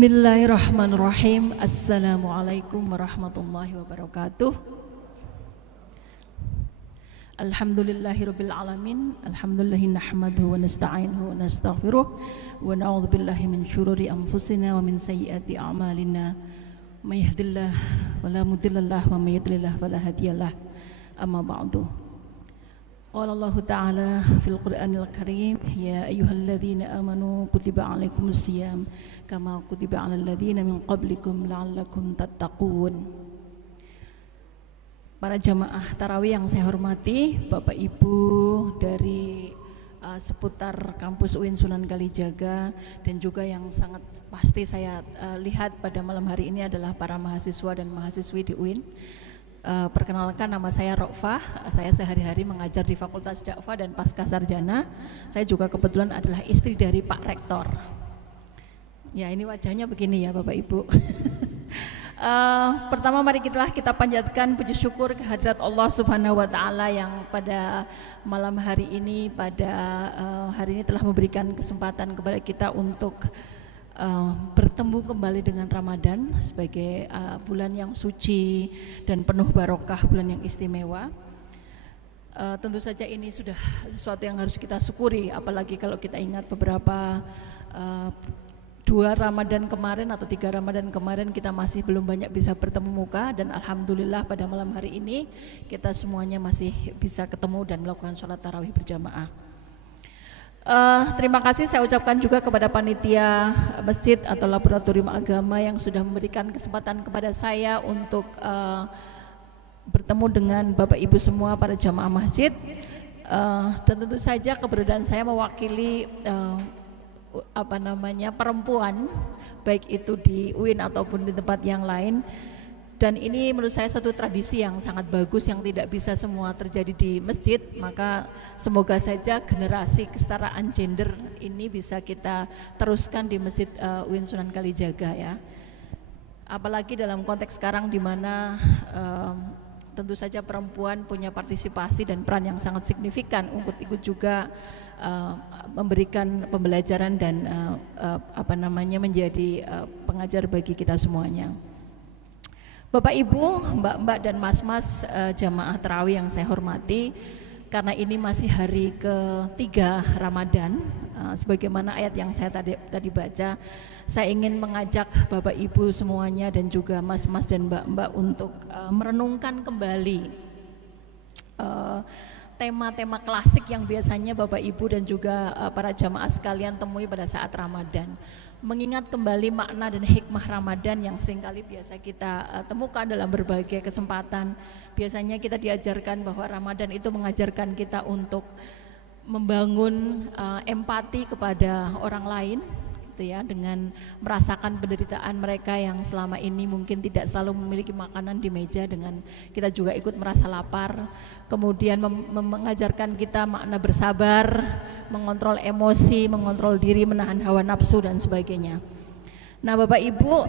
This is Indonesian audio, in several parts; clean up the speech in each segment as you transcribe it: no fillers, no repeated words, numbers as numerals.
Bismillahirrahmanirrahim. Assalamualaikum warahmatullahi wabarakatuh. Alhamdulillahirabbil alamin. Alhamdulillahi nahmaduhu wa nasta'inuhu wa nastaghfiruh wa na'udzu billahi min syururi anfusina wa min sayyiati a'malina. May yahdihillahu fala mudhillalah wa may yudlilhu fala hadiyalah. Amma ba'du. Qala Allah Ta'ala fil Qur'anil Karim, ya ayyuhalladzina amanu kutiba 'alaikumus shiyam kama kutiba 'alal ladzina min qablikum la'allakum tattaqun. Para jamaah tarawih yang saya hormati, Bapak Ibu dari seputar kampus UIN Sunan Kalijaga, dan juga yang sangat pasti saya lihat pada malam hari ini adalah para mahasiswa dan mahasiswi di UIN. Perkenalkan, nama saya Rokfah. Saya sehari-hari mengajar di Fakultas Dakwah dan Pasca Sarjana. Saya juga kebetulan adalah istri dari Pak Rektor. Ya, ini wajahnya begini ya Bapak Ibu. Pertama mari kita panjatkan puji syukur kehadirat Allah Subhanahu wa Ta'ala yang pada malam hari ini, pada hari ini telah memberikan kesempatan kepada kita untuk bertemu kembali dengan Ramadan sebagai bulan yang suci dan penuh barokah, bulan yang istimewa. Tentu saja ini sudah sesuatu yang harus kita syukuri, apalagi kalau kita ingat beberapa 2 Ramadan kemarin atau 3 Ramadan kemarin kita masih belum banyak bisa bertemu muka, dan alhamdulillah pada malam hari ini kita semuanya masih bisa ketemu dan melakukan sholat tarawih berjamaah. Terima kasih saya ucapkan juga kepada panitia masjid atau laboratorium agama yang sudah memberikan kesempatan kepada saya untuk bertemu dengan Bapak Ibu semua para jamaah masjid, dan tentu saja keberadaan saya mewakili perempuan, baik itu di UIN ataupun di tempat yang lain. Dan ini menurut saya satu tradisi yang sangat bagus yang tidak bisa semua terjadi di masjid. Maka semoga saja generasi kesetaraan gender ini bisa kita teruskan di Masjid UIN Sunan Kalijaga ya. Apalagi dalam konteks sekarang di mana tentu saja perempuan punya partisipasi dan peran yang sangat signifikan untuk ikut juga memberikan pembelajaran dan menjadi pengajar bagi kita semuanya. Bapak Ibu, Mbak-mbak dan Mas-mas jamaah tarawih yang saya hormati, karena ini masih hari ketiga Ramadan, sebagaimana ayat yang saya tadi baca, saya ingin mengajak Bapak Ibu semuanya dan juga Mas-mas dan Mbak-mbak untuk merenungkan kembali tema-tema klasik yang biasanya Bapak Ibu dan juga para jamaah sekalian temui pada saat Ramadan. Mengingat kembali makna dan hikmah Ramadan yang seringkali biasa kita temukan dalam berbagai kesempatan. Biasanya kita diajarkan bahwa Ramadan itu mengajarkan kita untuk membangun empati kepada orang lain, gitu ya, dengan merasakan penderitaan mereka yang selama ini mungkin tidak selalu memiliki makanan di meja, dengan kita juga ikut merasa lapar. Kemudian mengajarkan kita makna bersabar, mengontrol emosi, mengontrol diri, menahan hawa nafsu dan sebagainya. Nah Bapak Ibu,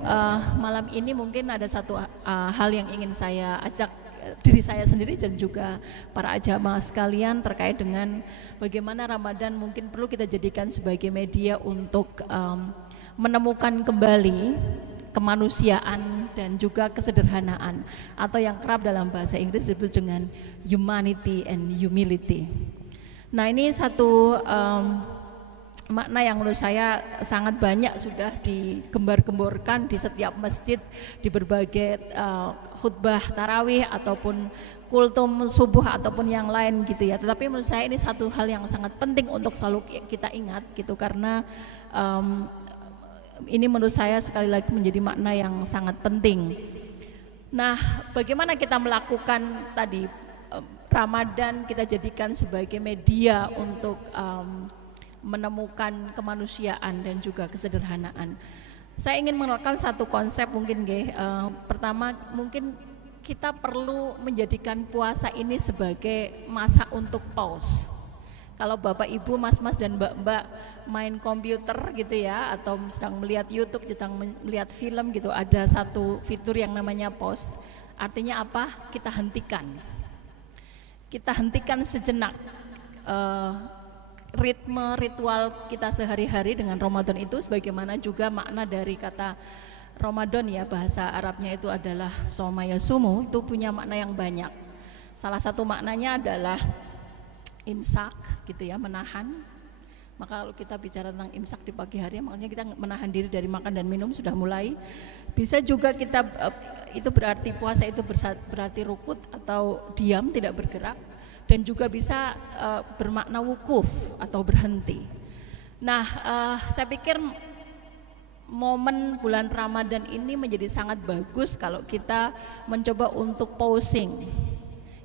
malam ini mungkin ada satu hal yang ingin saya ajak diri saya sendiri dan juga para jamaah sekalian terkait dengan bagaimana Ramadan mungkin perlu kita jadikan sebagai media untuk menemukan kembali kemanusiaan dan juga kesederhanaan, atau yang kerap dalam bahasa Inggris disebut dengan humanity and humility. Nah ini satu makna yang menurut saya sangat banyak sudah digembar-gemborkan di setiap masjid, di berbagai khutbah tarawih ataupun kultum subuh ataupun yang lain gitu ya. Tetapi menurut saya ini satu hal yang sangat penting untuk selalu kita ingat gitu, karena ini menurut saya sekali lagi menjadi makna yang sangat penting. Nah, bagaimana kita melakukan tadi Ramadan kita jadikan sebagai media untuk menemukan kemanusiaan dan juga kesederhanaan. Saya ingin mengenalkan satu konsep mungkin pertama, mungkin kita perlu menjadikan puasa ini sebagai masa untuk pause. Kalau Bapak Ibu, Mas-mas dan Mbak-mbak main komputer gitu ya, atau sedang melihat YouTube, sedang melihat film gitu, ada satu fitur yang namanya pause. Artinya apa? Kita hentikan sejenak ritme ritual kita sehari-hari dengan Ramadan itu, sebagaimana juga makna dari kata Ramadan ya, bahasa Arabnya itu adalah soma yasumu, itu punya makna yang banyak. Salah satu maknanya adalah imsak gitu ya, menahan. Maka kalau kita bicara tentang imsak di pagi hari, makanya kita menahan diri dari makan dan minum sudah mulai. Bisa juga kita itu berarti puasa itu berarti rukut atau diam, tidak bergerak, dan juga bisa bermakna wukuf atau berhenti. Nah, saya pikir momen bulan Ramadan ini menjadi sangat bagus kalau kita mencoba untuk pausing.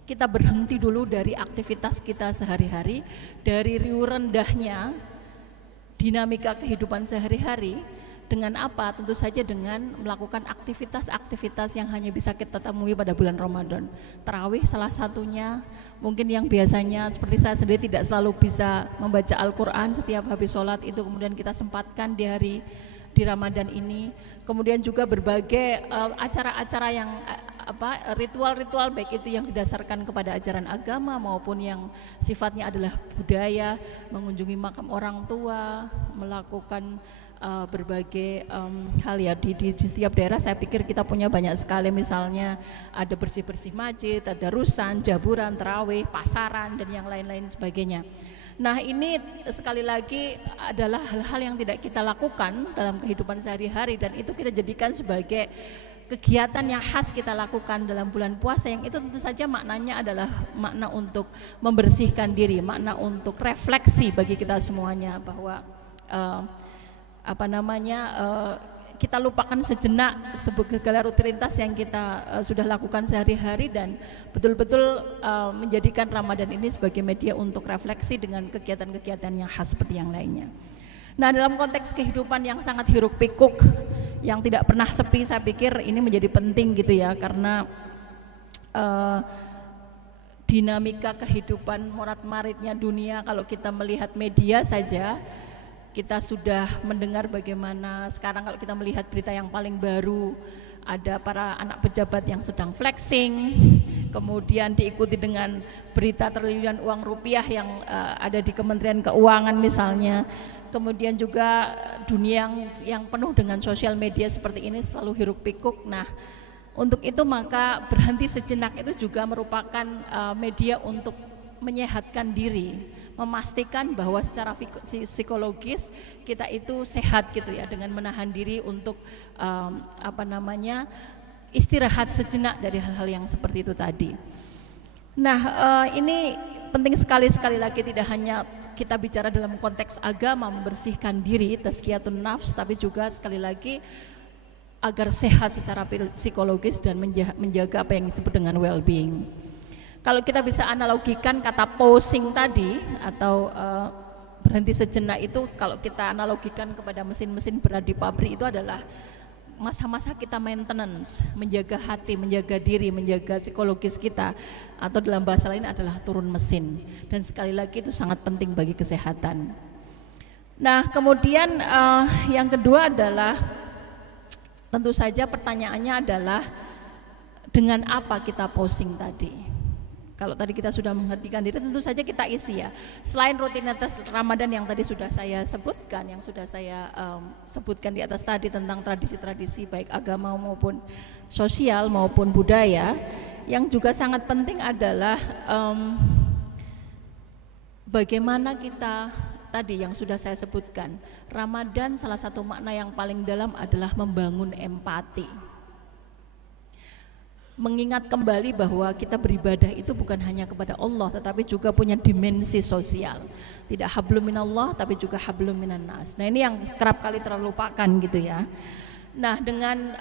Kita berhenti dulu dari aktivitas kita sehari-hari, dari riuh rendahnya dinamika kehidupan sehari-hari. Dengan apa? Tentu saja dengan melakukan aktivitas-aktivitas yang hanya bisa kita temui pada bulan Ramadan. Tarawih salah satunya, mungkin yang biasanya seperti saya sendiri tidak selalu bisa membaca Al-Quran setiap habis sholat, itu kemudian kita sempatkan di Ramadan ini. Kemudian juga berbagai acara-acara yang ritual-ritual, baik itu yang didasarkan kepada ajaran agama maupun yang sifatnya adalah budaya, mengunjungi makam orang tua, melakukan berbagai hal ya di setiap daerah. Saya pikir kita punya banyak sekali, misalnya ada bersih-bersih masjid, ada rusan, jaburan, tarawih, pasaran, dan yang lain-lain sebagainya. Nah, ini sekali lagi adalah hal-hal yang tidak kita lakukan dalam kehidupan sehari-hari, dan itu kita jadikan sebagai kegiatan yang khas kita lakukan dalam bulan puasa, yang itu tentu saja maknanya adalah makna untuk membersihkan diri, makna untuk refleksi bagi kita semuanya, bahwa kita lupakan sejenak segala rutinitas yang kita sudah lakukan sehari-hari, dan betul-betul menjadikan Ramadan ini sebagai media untuk refleksi dengan kegiatan-kegiatan yang khas seperti yang lainnya. Nah, dalam konteks kehidupan yang sangat hiruk pikuk, yang tidak pernah sepi, saya pikir ini menjadi penting gitu ya, karena dinamika kehidupan morat-maritnya dunia, kalau kita melihat media saja, kita sudah mendengar bagaimana sekarang kalau kita melihat berita yang paling baru, ada para anak pejabat yang sedang flexing, kemudian diikuti dengan berita triliunan uang rupiah yang ada di Kementerian Keuangan misalnya. Kemudian juga dunia yang penuh dengan sosial media seperti ini selalu hiruk pikuk. Nah, untuk itu maka berhenti sejenak itu juga merupakan media untuk menyehatkan diri, memastikan bahwa secara psikologis kita itu sehat gitu ya, dengan menahan diri untuk istirahat sejenak dari hal-hal yang seperti itu tadi. Nah, ini penting sekali lagi, tidak hanya kita bicara dalam konteks agama membersihkan diri, tazkiyatun nafs, tapi juga sekali lagi agar sehat secara psikologis dan menjaga apa yang disebut dengan well-being. Kalau kita bisa analogikan kata pausing tadi atau berhenti sejenak itu, kalau kita analogikan kepada mesin-mesin berat di pabrik, itu adalah masa-masa kita maintenance, menjaga hati, menjaga diri, menjaga psikologis kita, atau dalam bahasa lain adalah turun mesin. Dan sekali lagi itu sangat penting bagi kesehatan. Nah, kemudian yang kedua adalah tentu saja pertanyaannya adalah dengan apa kita pausing tadi. Kalau tadi kita sudah menghentikan diri, tentu saja kita isi ya. Selain rutinitas Ramadan yang tadi sudah saya sebutkan, yang sudah saya sebutkan di atas tadi tentang tradisi-tradisi baik agama maupun sosial maupun budaya, yang juga sangat penting adalah bagaimana kita tadi yang sudah saya sebutkan. Ramadan salah satu makna yang paling dalam adalah membangun empati. Mengingat kembali bahwa kita beribadah itu bukan hanya kepada Allah, tetapi juga punya dimensi sosial. Tidak hablum minallah, tapi juga hablum minan nas. Nah, ini yang kerap kali terlupakan gitu ya. Nah, dengan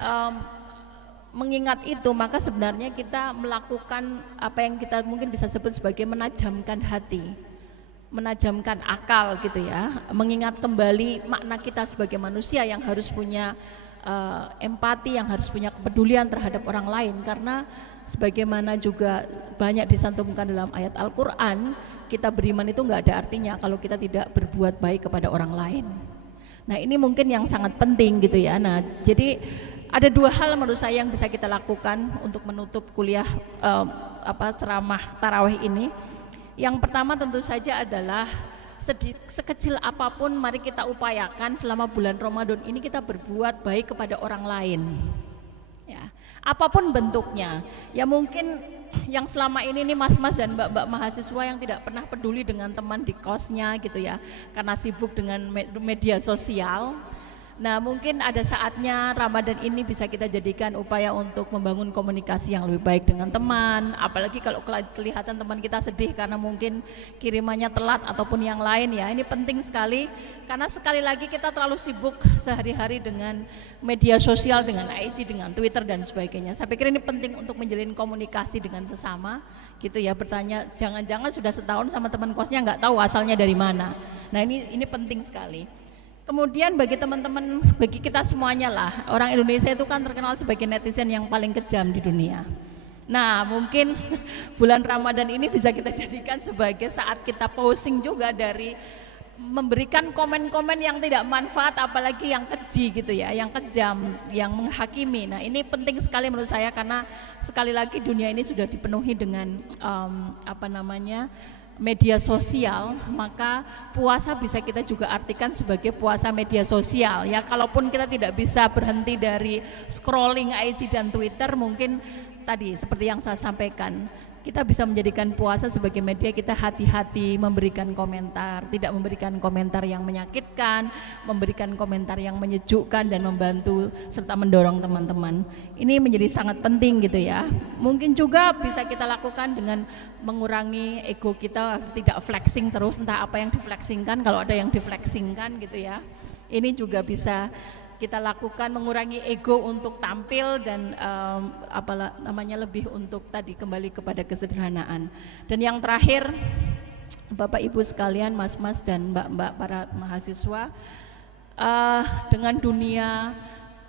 mengingat itu, maka sebenarnya kita melakukan apa yang kita mungkin bisa sebut sebagai menajamkan hati, menajamkan akal gitu ya. Mengingat kembali makna kita sebagai manusia yang harus punya empati, yang harus punya kepedulian terhadap orang lain, karena sebagaimana juga banyak disantumkan dalam ayat Al-Quran, kita beriman itu nggak ada artinya kalau kita tidak berbuat baik kepada orang lain. Nah, ini mungkin yang sangat penting gitu ya. Nah, jadi ada dua hal menurut saya yang bisa kita lakukan untuk menutup kuliah ceramah tarawih ini. Yang pertama tentu saja adalah sekecil apapun mari kita upayakan selama bulan Ramadan ini kita berbuat baik kepada orang lain. Ya, apapun bentuknya. Ya mungkin yang selama ini nih mas-mas dan mbak-mbak mahasiswa yang tidak pernah peduli dengan teman di kosnya gitu ya, karena sibuk dengan media sosial. Nah mungkin ada saatnya Ramadan ini bisa kita jadikan upaya untuk membangun komunikasi yang lebih baik dengan teman, apalagi kalau kelihatan teman kita sedih karena mungkin kirimannya telat ataupun yang lain ya. Ini penting sekali karena sekali lagi kita terlalu sibuk sehari-hari dengan media sosial, dengan IG, dengan Twitter dan sebagainya. Saya pikir ini penting untuk menjalin komunikasi dengan sesama gitu ya, bertanya jangan-jangan sudah setahun sama teman kosnya nggak tahu asalnya dari mana. Nah ini penting sekali. Kemudian bagi teman-teman, bagi kita semuanya lah, orang Indonesia itu kan terkenal sebagai netizen yang paling kejam di dunia. Nah mungkin bulan Ramadan ini bisa kita jadikan sebagai saat kita posting juga dari memberikan komen-komen yang tidak manfaat, apalagi yang keji gitu ya, yang kejam, yang menghakimi. Nah ini penting sekali menurut saya karena sekali lagi dunia ini sudah dipenuhi dengan media sosial, maka puasa bisa kita juga artikan sebagai puasa media sosial ya. Kalaupun kita tidak bisa berhenti dari scrolling IG dan Twitter, mungkin tadi seperti yang saya sampaikan, kita bisa menjadikan puasa sebagai media kita hati-hati memberikan komentar, tidak memberikan komentar yang menyakitkan, memberikan komentar yang menyejukkan dan membantu serta mendorong teman-teman. Ini menjadi sangat penting gitu ya. Mungkin juga bisa kita lakukan dengan mengurangi ego kita, tidak flexing terus, entah apa yang diflexingkan, kalau ada yang diflexingkan gitu ya. Ini juga bisa kita lakukan, mengurangi ego untuk tampil dan lebih untuk tadi kembali kepada kesederhanaan. Dan yang terakhir, Bapak Ibu sekalian, Mas-mas dan Mbak-mbak para mahasiswa, dengan dunia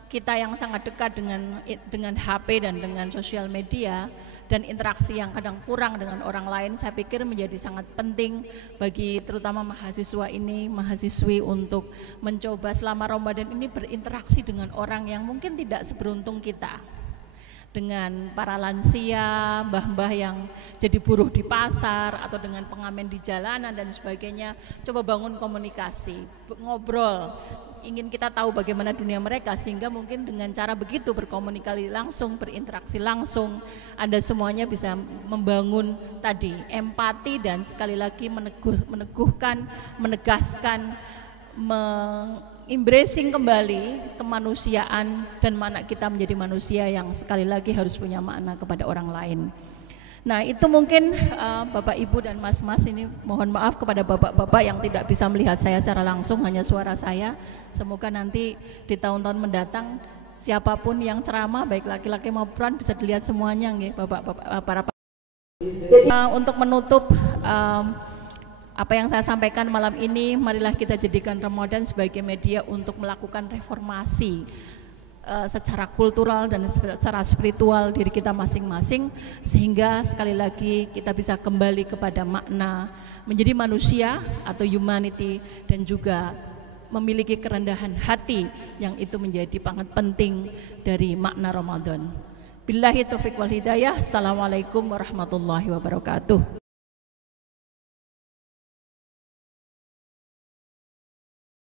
kita yang sangat dekat dengan HP dan dengan sosial media dan interaksi yang kadang kurang dengan orang lain, saya pikir menjadi sangat penting bagi terutama mahasiswa ini, mahasiswi untuk mencoba selama Ramadan ini berinteraksi dengan orang yang mungkin tidak seberuntung kita, dengan para lansia, mbah-mbah yang jadi buruh di pasar atau dengan pengamen di jalanan dan sebagainya. Coba bangun komunikasi, ngobrol, ingin kita tahu bagaimana dunia mereka, sehingga mungkin dengan cara begitu berkomunikasi langsung, berinteraksi langsung, Anda semuanya bisa membangun tadi empati dan sekali lagi meneguhkan, menegaskan, embracing kembali kemanusiaan dan mana kita menjadi manusia yang sekali lagi harus punya makna kepada orang lain. Nah itu mungkin Bapak Ibu dan Mas-mas, ini mohon maaf kepada Bapak-bapak yang tidak bisa melihat saya secara langsung, hanya suara saya. Semoga nanti di tahun-tahun mendatang siapapun yang ceramah, baik laki-laki maupun perempuan, bisa dilihat semuanya nggih, Bapak-bapak para. Jadi untuk menutup apa yang saya sampaikan malam ini, marilah kita jadikan Ramadan sebagai media untuk melakukan reformasi secara kultural dan secara spiritual diri kita masing-masing, sehingga sekali lagi kita bisa kembali kepada makna menjadi manusia atau humanity dan juga memiliki kerendahan hati yang itu menjadi sangat penting dari makna Ramadan. Billahi taufiq wal hidayah. Assalamualaikum warahmatullahi wabarakatuh.